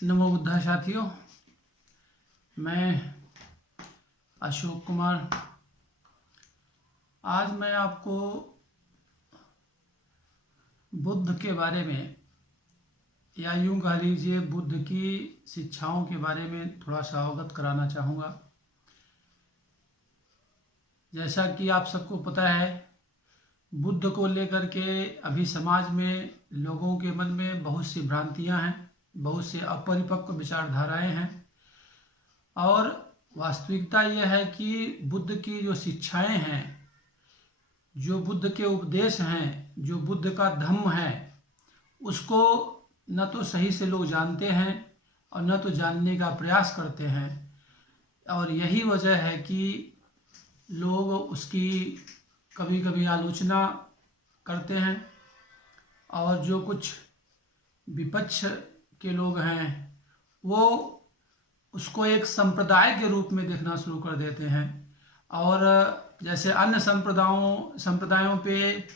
नमो बुद्धा साथियों, मैं अशोक कुमार। आज मैं आपको बुद्ध के बारे में, या यूं कह लीजिए बुद्ध की शिक्षाओं के बारे में थोड़ा सा अवगत कराना चाहूँगा। जैसा कि आप सबको पता है, बुद्ध को लेकर के अभी समाज में लोगों के मन में बहुत सी भ्रांतियां हैं, बहुत से अपरिपक्व विचारधाराएं हैं। और वास्तविकता यह है कि बुद्ध की जो शिक्षाएं हैं, जो बुद्ध के उपदेश हैं, जो बुद्ध का धम्म है, उसको न तो सही से लोग जानते हैं और न तो जानने का प्रयास करते हैं। और यही वजह है कि लोग उसकी कभी कभी आलोचना करते हैं, और जो कुछ विपक्ष के लोग हैं वो उसको एक संप्रदाय के रूप में देखना शुरू कर देते हैं। और जैसे अन्य संप्रदायों पे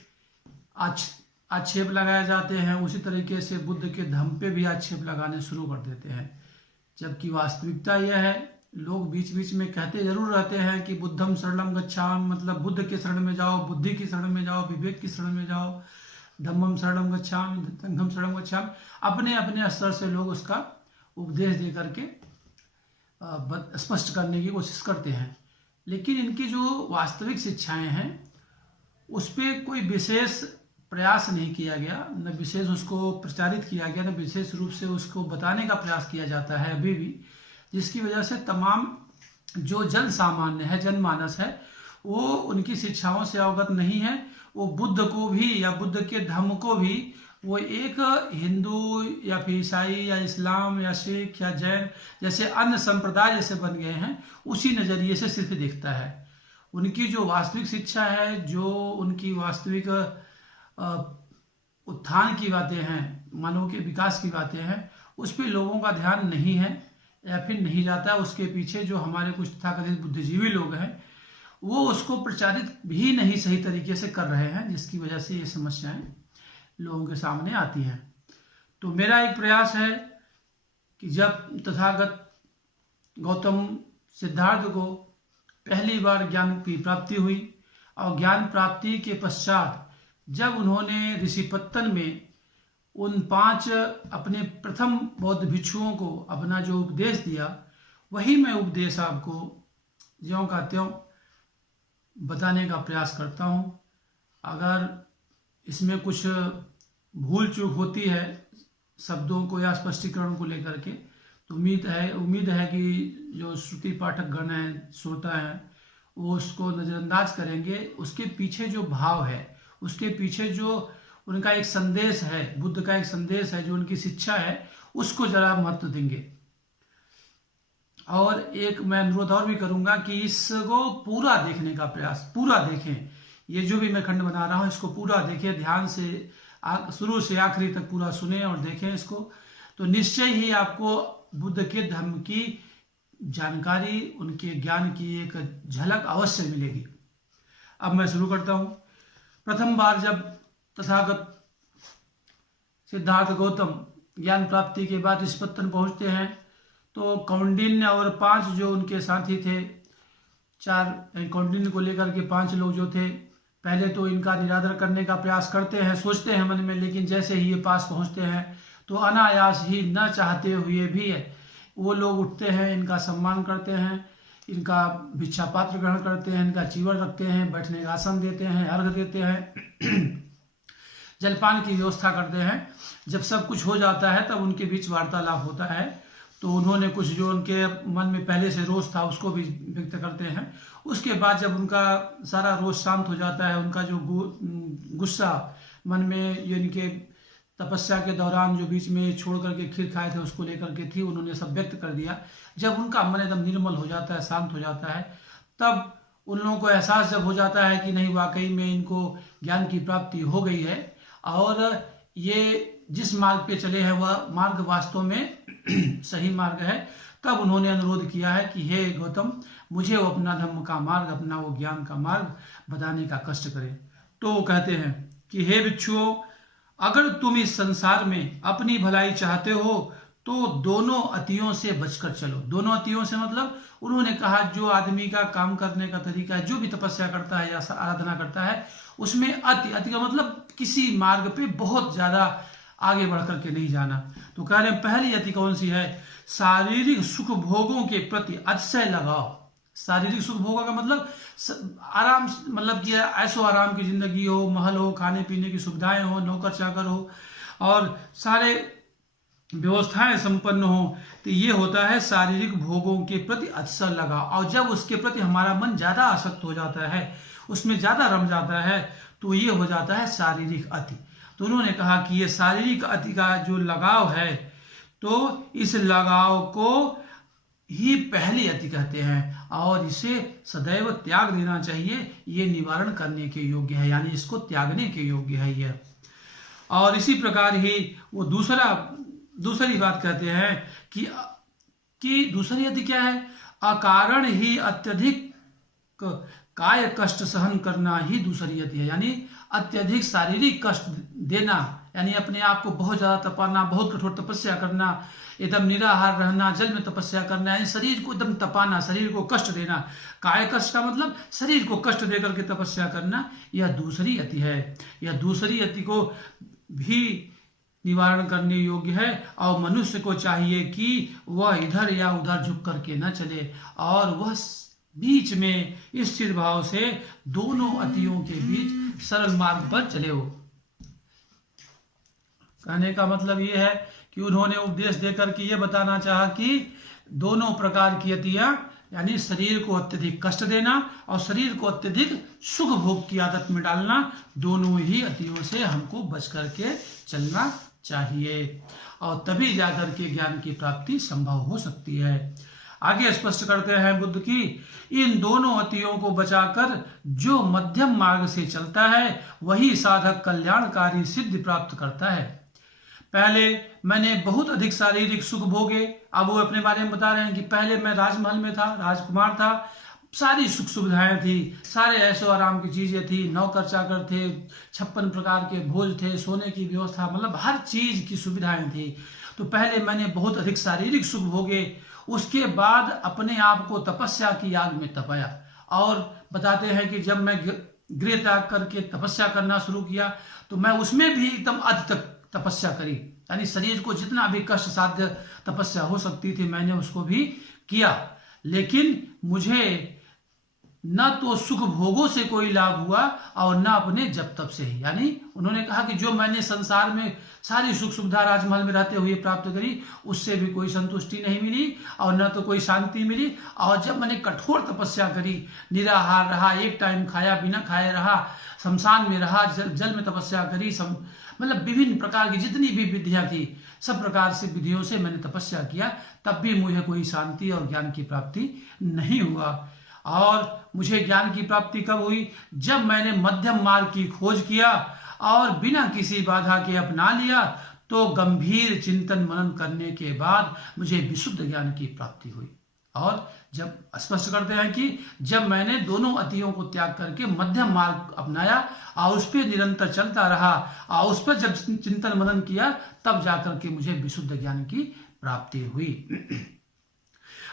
आक्षेप लगाए जाते हैं, उसी तरीके से बुद्ध के धम्म पे भी आक्षेप लगाने शुरू कर देते हैं। जबकि वास्तविकता यह है, लोग बीच बीच में कहते जरूर रहते हैं कि बुद्धम शरणम गच्छामि, मतलब बुद्ध के शरण में जाओ, बुद्धि की शरण में जाओ, विवेक की शरण में जाओ, धम्मम शरणम गच्छामि, संघम शरणम गच्छामि। अपने अपने स्तर से लोग उसका उपदेश दे करके स्पष्ट करने की कोशिश करते हैं। लेकिन इनकी जो वास्तविक शिक्षाएं हैं उस पर कोई विशेष प्रयास नहीं किया गया, न विशेष उसको प्रचारित किया गया, न विशेष रूप से उसको बताने का प्रयास किया जाता है अभी भी। जिसकी वजह से तमाम जो जन सामान्य है, जनमानस है, वो उनकी शिक्षाओं से अवगत नहीं है। वो बुद्ध को भी या बुद्ध के धम्म को भी वो एक हिंदू या फिर ईसाई या इस्लाम या सिख या जैन जैसे अन्य संप्रदाय जैसे बन गए हैं, उसी नज़रिए से सिर्फ देखता है। उनकी जो वास्तविक शिक्षा है, जो उनकी वास्तविक उत्थान की बातें हैं, मानव के विकास की बातें हैं, उस पर लोगों का ध्यान नहीं है या फिर नहीं जाता। उसके पीछे जो हमारे कुछ तथाकथित बुद्धिजीवी लोग हैं वो उसको प्रचारित भी नहीं सही तरीके से कर रहे हैं, जिसकी वजह से ये समस्याएं लोगों के सामने आती हैं। तो मेरा एक प्रयास है कि जब तथागत गौतम सिद्धार्थ को पहली बार ज्ञान की प्राप्ति हुई, और ज्ञान प्राप्ति के पश्चात जब उन्होंने ऋषिपत्तन में उन 5 अपने प्रथम बौद्ध भिक्षुओं को अपना जो उपदेश दिया, वही मैं उपदेश आपको ज्यों का त्यों बताने का प्रयास करता हूँ। अगर इसमें कुछ भूल चूक होती है शब्दों को या स्पष्टीकरण को लेकर के, तो उम्मीद है कि जो श्रुति पाठक गण हैं, श्रोता हैं, वो उसको नज़रअंदाज करेंगे। उसके पीछे जो भाव है, उसके पीछे जो उनका एक संदेश है, बुद्ध का एक संदेश है, जो उनकी शिक्षा है, उसको जरा महत्व देंगे। और एक मैं अनुरोध और भी करूंगा कि इसको पूरा देखने का प्रयास, पूरा देखें। ये जो भी मैं खंड बना रहा हूँ इसको पूरा देखें, ध्यान से शुरू से आखिरी तक पूरा सुने और देखें इसको। तो निश्चय ही आपको बुद्ध के धर्म की जानकारी, उनके ज्ञान की एक झलक अवश्य मिलेगी। अब मैं शुरू करता हूँ। प्रथम बार जब तथागत सिद्धार्थ गौतम ज्ञान प्राप्ति के बाद ऋषिपत्तन पहुंचते हैं, तो कौंडिन्य और 5 जो उनके साथी थे, 4 कौंडिन्य को लेकर के 5 लोग जो थे, पहले तो इनका निरादर करने का प्रयास करते हैं, सोचते हैं मन में, लेकिन जैसे ही ये पास पहुंचते हैं तो अनायास ही, न चाहते हुए भी वो लोग उठते हैं, इनका सम्मान करते हैं, इनका भिक्षा पात्र ग्रहण करते हैं, इनका चीवर रखते हैं, बैठने का आसन देते हैं, अर्घ देते हैं, जलपान की व्यवस्था करते हैं। जब सब कुछ हो जाता है तब उनके बीच वार्तालाप होता है। तो उन्होंने कुछ जो उनके मन में पहले से रोष था उसको भी व्यक्त करते हैं। उसके बाद जब उनका सारा रोष शांत हो जाता है, उनका जो गुस्सा मन में, ये इनके तपस्या के दौरान जो बीच में छोड़ करके खीर खाए थे उसको लेकर के थी, उन्होंने सब व्यक्त कर दिया। जब उनका मन एकदम निर्मल हो जाता है, शांत हो जाता है, तब उन लोगों को एहसास जब हो जाता है कि नहीं, वाकई में इनको ज्ञान की प्राप्ति हो गई है और ये जिस मार्ग पे चले हैं वह मार्ग वास्तव में सही मार्ग है, तब उन्होंने अनुरोध किया है कि हे गौतम, मुझे वो अपना धर्म का मार्ग, अपना वो ज्ञान का मार्ग बताने का कष्ट करें। तो वो कहते हैं कि हे भिक्षुओं, अगर तुम इस संसार में अपनी भलाई चाहते हो तो दोनों अतियों से बचकर चलो। दोनों अतियों से मतलब उन्होंने कहा जो आदमी का काम करने का तरीका है, जो भी तपस्या करता है या आराधना करता है, उसमें अति का मतलब किसी मार्ग पे बहुत ज्यादा आगे बढ़ करके नहीं जाना। तो कह रहे हैं पहली अति कौन सी है? शारीरिक सुख भोगों के प्रति अतिशय लगाव। शारीरिक सुख भोगों का मतलब आराम, मतलब कि ऐसो आराम की जिंदगी हो, महल हो, खाने पीने की सुविधाएं हो, नौकर चाकर हो और सारे व्यवस्थाएं संपन्न हो, तो ये होता है शारीरिक भोगों के प्रति अतिशय लगाव। और जब उसके प्रति हमारा मन ज्यादा आसक्त हो जाता है, उसमें ज्यादा रम जाता है, तो ये हो जाता है शारीरिक अति। तो उन्होंने कहा कि ये शारीरिक अति का जो लगाव है, तो इस लगाव को ही पहली अति कहते हैं और इसे सदैव त्याग देना चाहिए। ये निवारण करने के योग्य है, यानी इसको त्यागने के योग्य है यह। और इसी प्रकार ही वो दूसरी बात कहते हैं कि दूसरी अति क्या है? अकारण ही अत्यधिक काय कष्ट सहन करना ही दूसरी अति है। यानी अत्यधिक शारीरिक कष्ट देना, यानी अपने आप को बहुत ज्यादा तपाना, बहुत कठोर तपस्या करना, एकदम निराहार रहना, जल में तपस्या करना, यानी शरीर को एकदम तपाना, शरीर को कष्ट देना। काय कष्ट का मतलब शरीर को कष्ट देकर के तपस्या करना, यह दूसरी अति है। यह दूसरी अति को भी निवारण करने योग्य है और मनुष्य को चाहिए कि वह इधर या उधर झुक करके न चले और वह बीच में स्थिर भाव से दोनों अतियों के बीच सरल मार्ग पर चले हो। कहने का मतलब ये है कि उन्होंने उपदेश देकर के ये बताना चाहा कि दोनों प्रकार की अतियां, यानी शरीर को अत्यधिक कष्ट देना और शरीर को अत्यधिक सुख भोग की आदत में डालना, दोनों ही अतियों से हमको बच करके चलना चाहिए और तभी जाकर के ज्ञान की प्राप्ति संभव हो सकती है। आगे स्पष्ट करते हैं बुद्ध की, इन दोनों अतियों को बचाकर जो मध्यम मार्ग से चलता है वही साधक कल्याणकारी सिद्धि प्राप्त करता है। पहले मैंने बहुत अधिक शारीरिक सुख भोगे। अब वो अपने बारे में बता रहे हैं कि पहले मैं राजमहल में था, राजकुमार था, सारी सुख सुविधाएं थी, सारे ऐशो आराम की चीजें थी, नौकर चाकर थे, 56 प्रकार के भोज थे, सोने की व्यवस्था, मतलब हर चीज की सुविधाएं थी। तो पहले मैंने बहुत अधिक शारीरिक सुख भोगे, उसके बाद अपने आप को तपस्या की आग में तपाया। और बताते हैं कि जब मैं गृह त्याग करके तपस्या करना शुरू किया तो मैं उसमें भी एकदम अंत तक तपस्या करी, यानी शरीर को जितना भी कष्ट साध्य तपस्या हो सकती थी मैंने उसको भी किया। लेकिन मुझे न तो सुख भोगों से कोई लाभ हुआ और न अपने जप तप से ही। यानी उन्होंने कहा कि जो मैंने संसार में सारी सुख सुविधा राजमहल में रहते हुए प्राप्त करी, उससे भी कोई संतुष्टि नहीं मिली और न तो कोई शांति मिली। और जब मैंने कठोर तपस्या करी, निराहार रहा, एक टाइम खाया बिना खाए रहा, शमशान में रहा, जल में तपस्या करी, मतलब विभिन्न प्रकार की जितनी भी विधियां थी, सब प्रकार से विधियों से मैंने तपस्या किया, तब भी मुझे कोई शांति और ज्ञान की प्राप्ति नहीं हुआ। और मुझे ज्ञान की प्राप्ति कब हुई? जब मैंने मध्यम मार्ग की खोज किया और बिना किसी बाधा के अपना लिया, तो गंभीर चिंतन मनन करने के बाद मुझे विशुद्ध ज्ञान की प्राप्ति हुई। और जब स्पष्ट करते हैं कि जब मैंने दोनों अतियों को त्याग करके मध्यम मार्ग अपनाया और उस पर निरंतर चलता रहा और उस पर जब चिंतन मनन किया, तब जाकर के मुझे विशुद्ध ज्ञान की प्राप्ति हुई।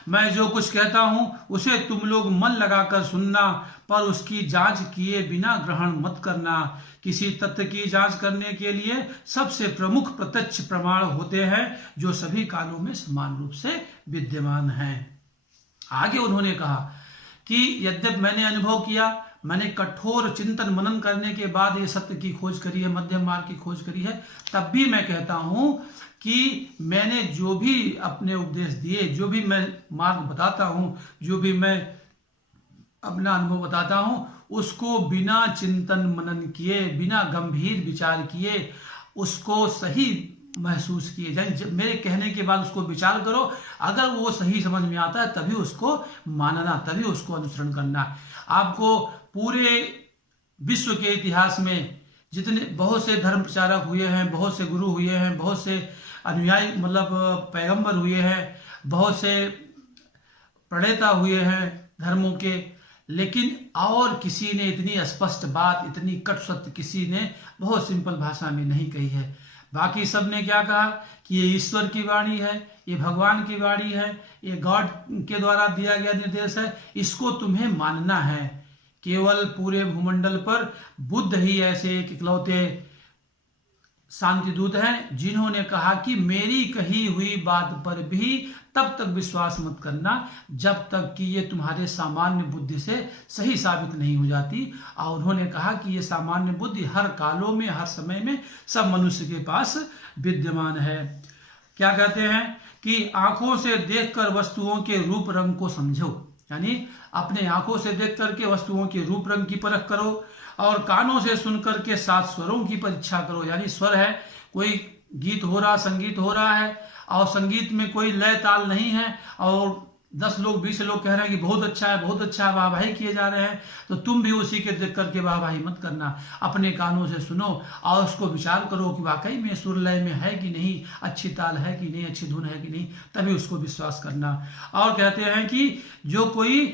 मैं जो कुछ कहता हूं उसे तुम लोग मन लगाकर सुनना, पर उसकी जांच किए बिना ग्रहण मत करना। किसी तत्व की जांच करने के लिए सबसे प्रमुख प्रत्यक्ष प्रमाण होते हैं जो सभी कालों में समान रूप से विद्यमान हैं। आगे उन्होंने कहा कि यद्यपि मैंने अनुभव किया, मैंने कठोर चिंतन मनन करने के बाद ये सत्य की खोज करी है, मध्यम मार्ग की खोज करी है, तब भी मैं कहता हूं कि मैंने जो भी अपने उपदेश दिए, जो भी मैं मार्ग बताता हूं, जो भी मैं अपना अनुभव बताता हूं, उसको बिना चिंतन मनन किए, बिना गंभीर विचार किए, उसको सही महसूस किए जाए। जब मेरे कहने के बाद उसको विचार करो, अगर वो सही समझ में आता है तभी उसको मानना, तभी उसको अनुसरण करना। आपको पूरे विश्व के इतिहास में जितने बहुत से धर्म प्रचारक हुए हैं, बहुत से गुरु हुए हैं, बहुत से अनुयायी मतलब पैगंबर हुए हैं, बहुत से प्रणेता हुए हैं धर्मों के, लेकिन और किसी ने इतनी स्पष्ट बात, इतनी कट सत्य किसी ने बहुत सिंपल भाषा में नहीं कही है। बाकी सब ने क्या कहा कि ये ईश्वर की वाणी है, ये भगवान की वाणी है, ये गॉड के द्वारा दिया गया निर्देश है, इसको तुम्हें मानना है। केवल पूरे भूमंडल पर बुद्ध ही ऐसे एक इकलौते शांति दूत हैं जिन्होंने कहा कि मेरी कही हुई बात पर भी तब तक विश्वास मत करना जब तक कि ये तुम्हारे सामान्य बुद्धि से सही साबित नहीं हो जाती। और उन्होंने कहा कि ये सामान्य बुद्धि हर कालों में, हर समय में सब मनुष्य के पास विद्यमान है। क्या कहते हैं कि आंखों से देखकर वस्तुओं के रूप रंग को समझो, यानी अपने आंखों से देख करके वस्तुओं के रूप रंग की परख करो, और कानों से सुनकर के 7 स्वरों की परीक्षा करो। यानी स्वर है, कोई गीत हो रहा, संगीत हो रहा है और संगीत में कोई लय ताल नहीं है और 10 लोग 20 लोग कह रहे हैं कि बहुत अच्छा है, बहुत अच्छा है, वाहवाही किए जा रहे हैं, तो तुम भी उसी के देख करके वाहवाही मत करना। अपने कानों से सुनो और उसको विचार करो कि वाकई में सुर लय में है कि नहीं, अच्छी ताल है कि नहीं, अच्छी धुन है कि नहीं, तभी उसको विश्वास करना। और कहते हैं कि जो कोई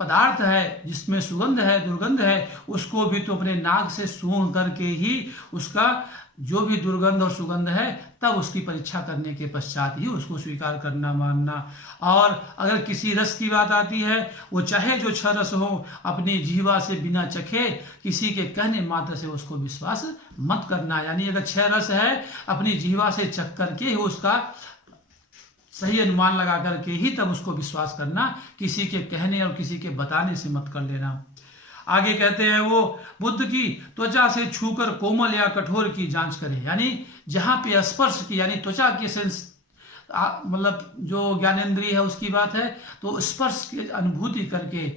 पदार्थ है जिसमें सुगंध है, दुर्गंध है, उसको भी तो अपने नाक से सूंघ करके ही उसका जो भी दुर्गंध और सुगंध है तब उसकी परीक्षा करने के पश्चात ही उसको स्वीकार करना, मानना। और अगर किसी रस की बात आती है, वो चाहे जो 6 रस हो, अपनी जीवा से बिना चखे किसी के कहने मात्र से उसको विश्वास मत करना। यानी अगर 6 रस है, अपनी जीवा से चख करके ही उसका सही अनुमान लगा करके ही तब उसको विश्वास करना, किसी के कहने और किसी के बताने से मत कर लेना। आगे कहते हैं वो बुद्ध की त्वचा से छूकर कोमल या कठोर की जांच करें, यानी जहां पे स्पर्श की, यानी त्वचा की सेंस मतलब जो ज्ञानेंद्रिय है उसकी बात है, तो स्पर्श की अनुभूति करके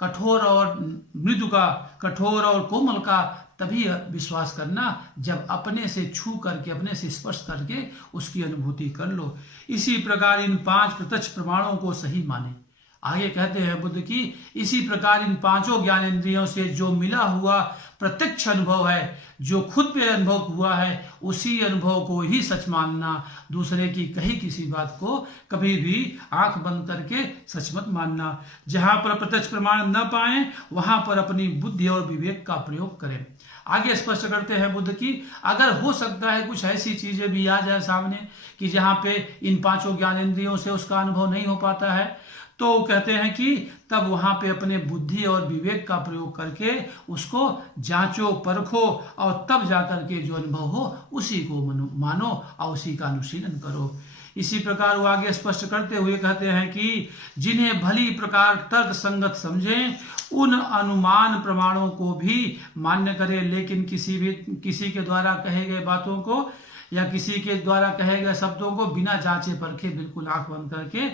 कठोर और मृदु का, कठोर और कोमल का तभी विश्वास करना जब अपने से छू करके, अपने से स्पर्श करके उसकी अनुभूति कर लो। इसी प्रकार इन 5 प्रत्यक्ष प्रमाणों को सही माने। आगे कहते हैं बुद्ध की इसी प्रकार इन 5 ज्ञानेंद्रियों से जो मिला हुआ प्रत्यक्ष अनुभव है, जो खुद पे अनुभव हुआ है, उसी अनुभव को ही सच मानना। दूसरे की कही किसी बात को कभी भी आंख बंद करके सच मत मानना। जहां पर प्रत्यक्ष प्रमाण न पाए वहां पर अपनी बुद्धि और विवेक का प्रयोग करें। आगे स्पष्ट करते हैं बुद्ध की अगर हो सकता है कुछ ऐसी चीजें भी आ जाए सामने कि जहां पे इन 5 ज्ञानेंद्रियों से उसका अनुभव नहीं हो पाता है, तो कहते हैं कि तब वहां पे अपने बुद्धि और विवेक का प्रयोग करके उसको जांचो, परखो और तब जाकर के जो अनुभव हो उसी को मानो और उसी का अनुशीलन करो। इसी प्रकार वो आगे स्पष्ट करते हुए कहते हैं कि जिन्हें भली प्रकार तर्क संगत समझें उन अनुमान प्रमाणों को भी मान्य करें, लेकिन किसी के द्वारा कहे गए बातों को या किसी के द्वारा कहे गए शब्दों को बिना जांचे परखे बिल्कुल आंख बंद करके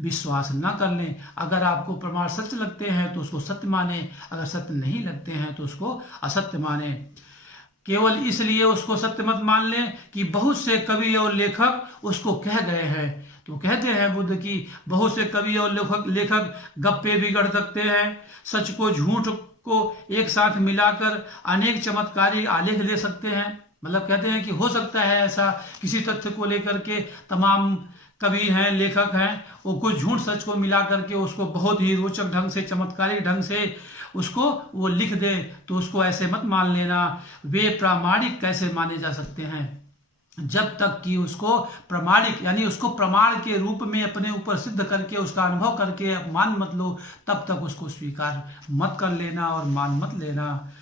विश्वास न कर लें। अगर आपको प्रमाण सच लगते हैं तो उसको सत्य माने, अगर सत्य नहीं लगते हैं तो उसको असत्य माने। केवल इसलिए उसको सत्य मत मान लें कि बहुत से कवि और लेखक उसको कह गए हैं। तो कहते हैं बुद्ध की बहुत से कवि और लेखक गप्पे भी गढ़ सकते हैं, सच को झूठ को एक साथ मिलाकर अनेक चमत्कारी आलेख दे सकते हैं। मतलब कहते हैं कि हो सकता है ऐसा किसी तथ्य को लेकर के तमाम कवि हैं, लेखक हैं, वो कुछ झूठ सच को मिला करके उसको बहुत ही रोचक ढंग से, चमत्कारी ढंग से उसको वो लिख दे, तो उसको ऐसे मत मान लेना। वे प्रामाणिक कैसे माने जा सकते हैं जब तक कि उसको प्रामाणिक यानी उसको प्रमाण के रूप में अपने ऊपर सिद्ध करके उसका अनुभव करके मान मत लो, तब तक उसको स्वीकार मत कर लेना और मान मत लेना।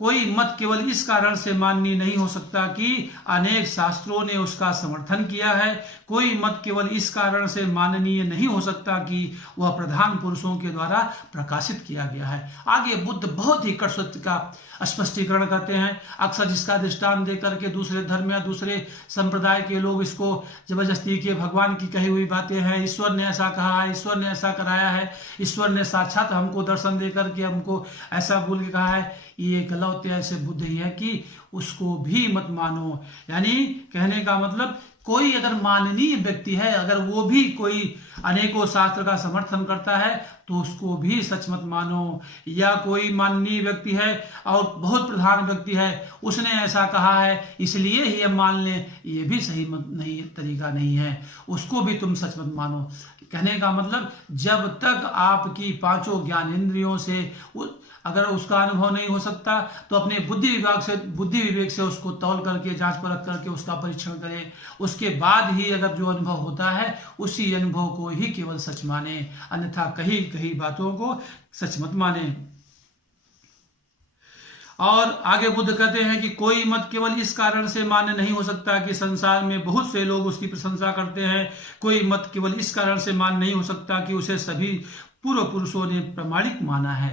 कोई मत केवल इस कारण से मान्य नहीं हो सकता कि अनेक शास्त्रों ने उसका समर्थन किया है। कोई मत केवल इस कारण से माननीय नहीं हो सकता कि वह प्रधान पुरुषों के द्वारा प्रकाशित किया गया है। आगे बुद्ध बहुत ही कट सत्य का स्पष्टीकरण करते हैं। अक्सर जिसका दृष्टांत देकर के दूसरे धर्म या दूसरे संप्रदाय के लोग इसको जबरदस्ती के भगवान की कही हुई बातें हैं, ईश्वर ने ऐसा कहा है, ईश्वर ने ऐसा कराया है, ईश्वर ने साक्षात हमको दर्शन दे करके हमको ऐसा बोल के कहा है, ये गलत ऐसे बुद्ध ही है कि उसको भी मत मानो। यानी कहने का मतलब कोई अगर माननीय व्यक्ति है, अगर वो भी कोई अनेकों शास्त्र का समर्थन करता है तो उसको भी सच मत मानो। या कोई माननीय व्यक्ति है और बहुत प्रधान व्यक्ति है, उसने ऐसा कहा है इसलिए ही हम मान लें, ये भी सही नहीं तरीका नहीं है, उसको भी तुम सच मत मानो। कहने का मतलब जब तक आपकी 5 ज्ञानेंद्रियों से अगर उसका अनुभव नहीं हो सकता तो अपने बुद्धि विवेक से उसको तौल करके जांच परख करके उसका परीक्षण करें। उसके बाद ही अगर जो अनुभव होता है उसी अनुभव को ही केवल सच माने, अन्यथा कही कही बातों को सच मत माने। और आगे बुद्ध कहते हैं कि कोई मत केवल इस कारण से मान्य नहीं हो सकता कि संसार में बहुत से लोग उसकी प्रशंसा करते हैं। कोई मत केवल इस कारण से मान्य नहीं हो सकता कि उसे सभी पूर्व पुरुषों ने प्रामाणिक माना है।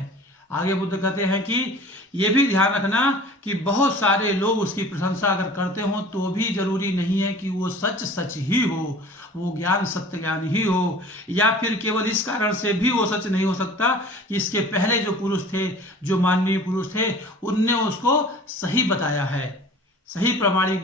आगे बुद्ध कहते हैं कि ये भी ध्यान रखना कि बहुत सारे लोग उसकी प्रशंसा अगर करते हो तो भी जरूरी नहीं है कि वो सच सच ही हो, वो ज्ञान सत्य ज्ञान ही हो, या फिर केवल इस कारण से भी वो सच नहीं हो सकता कि इसके पहले जो पुरुष थे, जो माननीय पुरुष थे, उनने उसको सही बताया है, सही प्रामाणिक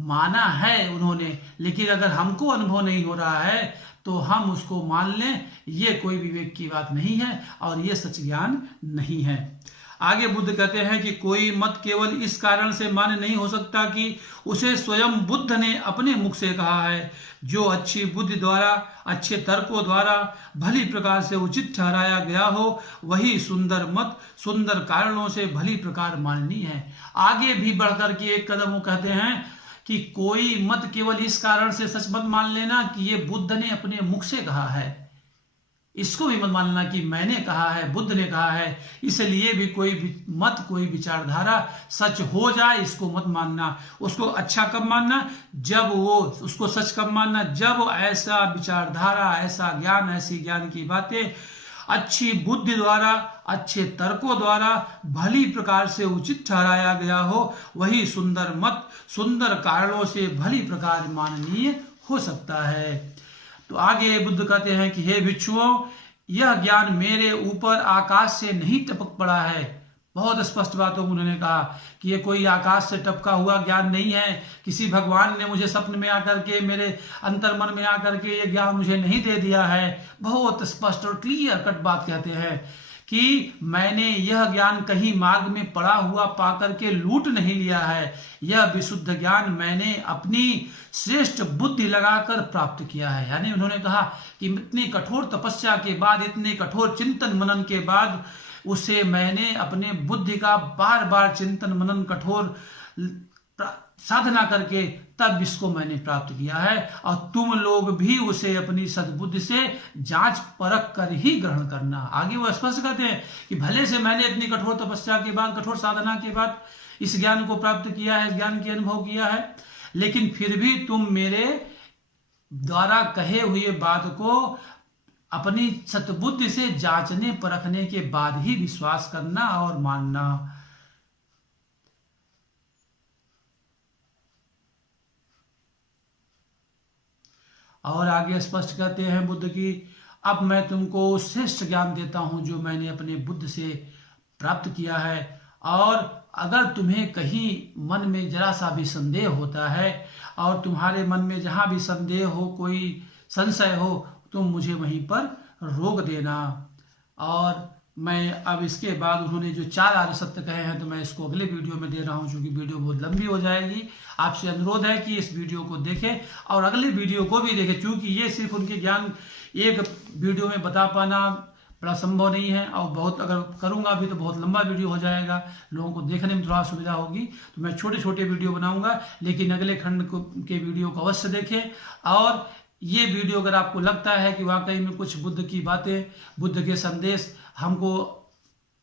माना है उन्होंने, लेकिन अगर हमको अनुभव नहीं हो रहा है तो हम उसको मान लें, ये कोई विवेक की बात नहीं है और ये सच ज्ञान नहीं है। आगे बुद्ध कहते हैं कि कोई मत केवल इस कारण से मान्य नहीं हो सकता कि उसे स्वयं बुद्ध ने अपने मुख से कहा है। जो अच्छी बुद्धि द्वारा, अच्छे तर्कों द्वारा भली प्रकार से उचित ठहराया गया हो, वही सुंदर मत सुंदर कारणों से भली प्रकार माननीय है। आगे भी बढ़कर के एक कदम वो कहते हैं कि कोई मत केवल इस कारण से सच मत मान लेना कि ये बुद्ध ने अपने मुख से कहा है, इसको भी मत मानना कि मैंने कहा है, बुद्ध ने कहा है। इसलिए भी कोई मत, कोई विचारधारा सच हो जाए इसको मत मानना। उसको अच्छा कब मानना? जब वो उसको सच कब मानना? जब ऐसा विचारधारा, ऐसा ज्ञान, ऐसी ज्ञान की बातें अच्छी बुद्धि द्वारा, अच्छे तर्कों द्वारा भली प्रकार से उचित ठहराया गया हो, वही सुंदर मत सुंदर कारणों से भली प्रकार माननीय हो सकता है। तो आगे बुद्ध कहते हैं कि हे भिक्षुओं, यह ज्ञान मेरे ऊपर आकाश से नहीं टपक पड़ा है। बहुत स्पष्ट बातों में उन्होंने कहा कि ये कोई आकाश से टपका हुआ ज्ञान नहीं है, किसी भगवान ने मुझे सपने में आकर के, मेरे अंतर मन में आकर के ये ज्ञान मुझे नहीं दे दिया है। बहुत स्पष्ट और क्लियर कट बात कहते हैं कि मैंने यह ज्ञान कहीं मार्ग में पड़ा हुआ पाकर के लूट नहीं लिया है। यह विशुद्ध ज्ञान मैंने अपनी श्रेष्ठ बुद्धि लगाकर प्राप्त किया है। यानी उन्होंने कहा कि इतनी कठोर तपस्या के बाद, इतने कठोर चिंतन मनन के बाद उसे मैंने अपने बुद्धि का बार बार चिंतन मनन कठोर साधना करके तब इसको मैंने प्राप्त किया है। और तुम लोग भी उसे अपनी सद्बुद्धि से जांच परख कर ही ग्रहण करना। आगे वो स्पष्ट कहते हैं कि भले से मैंने इतनी कठोर तपस्या के बाद, कठोर साधना के बाद इस ज्ञान को प्राप्त किया है, इस ज्ञान की अनुभव किया है, लेकिन फिर भी तुम मेरे द्वारा कहे हुए बात को अपनी सद्बुद्धि से जांचने परखने के बाद ही विश्वास करना और मानना। और आगे स्पष्ट कहते हैं बुद्ध की, अब मैं तुमको श्रेष्ठ ज्ञान देता हूं जो मैंने अपने बुद्ध से प्राप्त किया है। और अगर तुम्हें कहीं मन में जरा सा भी संदेह होता है और तुम्हारे मन में जहां भी संदेह हो, कोई संशय हो, तुम मुझे वहीं पर रोक देना। और मैं अब इसके बाद उन्होंने जो 4 आर्य सत्य कहे हैं तो मैं इसको अगले वीडियो में दे रहा हूं, क्योंकि वीडियो बहुत लंबी हो जाएगी। आपसे अनुरोध है कि इस वीडियो को देखें और अगले वीडियो को भी देखें, क्योंकि ये सिर्फ उनके ज्ञान एक वीडियो में बता पाना बड़ा संभव नहीं है, और बहुत अगर करूंगा भी तो बहुत लंबा वीडियो हो जाएगा, लोगों को देखने में थोड़ा सुविधा होगी। तो मैं छोटे छोटे वीडियो बनाऊंगा, लेकिन अगले खंड के वीडियो को अवश्य देखें। और ये वीडियो अगर आपको लगता है कि वाकई में कुछ बुद्ध की बातें, बुद्ध के संदेश हमको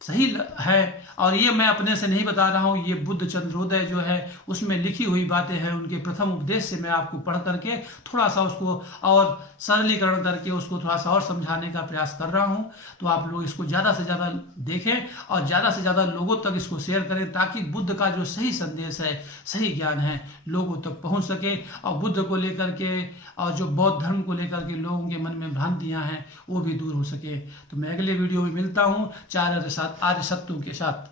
सही है, और ये मैं अपने से नहीं बता रहा हूँ, ये बुद्ध चंद्रोदय जो है उसमें लिखी हुई बातें हैं, उनके प्रथम उपदेश से मैं आपको पढ़ करके थोड़ा सा उसको और सरलीकरण करके उसको थोड़ा सा और समझाने का प्रयास कर रहा हूँ। तो आप लोग इसको ज़्यादा से ज़्यादा देखें और ज़्यादा से ज़्यादा लोगों तक इसको शेयर करें, ताकि बुद्ध का जो सही संदेश है, सही ज्ञान है, लोगों तक पहुँच सके, और बुद्ध को लेकर के और जो बौद्ध धर्म को लेकर के लोगों के मन में भ्रांतियाँ हैं वो भी दूर हो सके। तो मैं अगले वीडियो में मिलता हूँ 4 आर्य सत्यों के साथ।